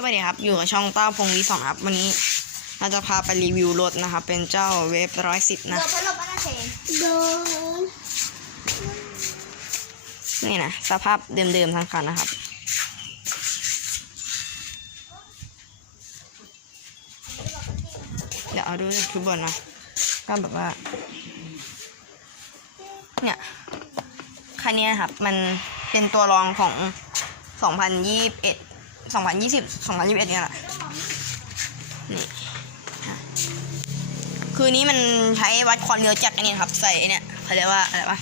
สวัสดีครับ อยู่กับช่องเต้าพงวีสองครับ วันนี้เราจะพาไปรีวิวรถนะครับ เป็นเจ้าเวฟร้อยสิบนะเดี๋ยวพัดลมอันนั้นเองโดนนี่นะ สภาพเดิมๆทั้งคันนะครับ เดี๋ยวเอาดูทุบบนนะก็แบบว่า เนี่ยคันนี้นครับ มันเป็นตัวรองของ 2021 2020 2021เอ็ดนี่ยแหละนี่คือนี้มันใช้วัดความเร็วจากอันนี้ครับ ใส่เนี่ยเขาเรียกว่าอะไรวะ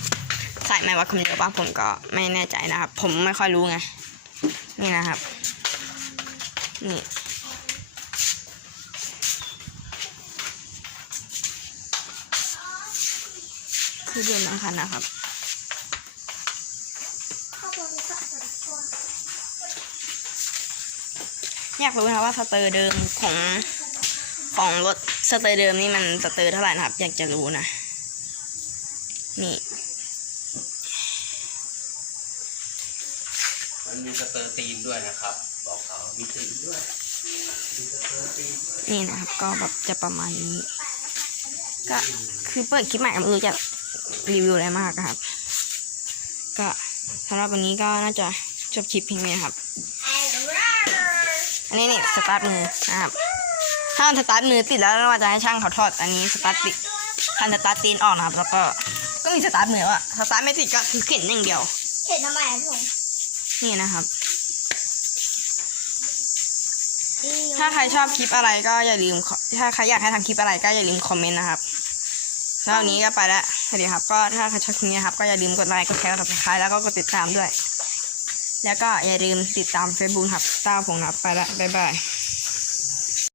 ใส่ไม้วัดความเร็วป่ะผมก็ไม่แน่ใจนะครับ ผมไม่ค่อยรู้ไงนี่นะครับนี่คือเดือนละคันนะครับ ข้าวโพดสับสนคน อยากรู้นะครับว่าสเตอร์เดิมของของรถสเตอร์เดิมนี่มันสเตอร์เท่าไหร่นะครับ อยากจะรู้นะ นี่ มันมีสเตอร์ตีนด้วยนะครับ บอกเขามีตีนด้วยมีสเตอร์ตีนด้วยนี่นะครับ ก็แบบจะประมาณนี้ ก็คือเปิดคลิปใหม่ไม่รู้จะรีวิวอะไรมากนะครับ ก็สำหรับวันนี้ก็น่าจะจบคลิปเพียงนี้นะครับไอ้ร่า อันนี้นี่สตาร์ทมือนะครับถ้ามันสตาร์ทมือติดแล้วเราจะให้ช่างเขาถอดอันนี้สตาร์ทติดคันสตาร์ทตีนออกนะครับ แล้วก็ก็มีสตาร์ทมือว่ะสตาร์ทไม่ติดก็คือเข็นอย่างเดียวเห็นทำไมอะพี่ผมนี่นะครับ ถ้าใครชอบคลิปอะไรก็อย่าลืมขอถ้าใครอยากให้ทำคลิปอะไรก็อย่าลืมคอมเมนต์นะครับแล้ววันนี้ก็ไปแล้วสวัสดีครับ ก็ถ้าใครชอบคลิปนี้นะครับก็อย่าลืมกดไลค์กดแชร์กด subscribe แล้วก็กดติดตามด้วย แล้วก็อย่าลืมติดตาม Facebook ครับต้าผงนับไปละบ๊ายบาย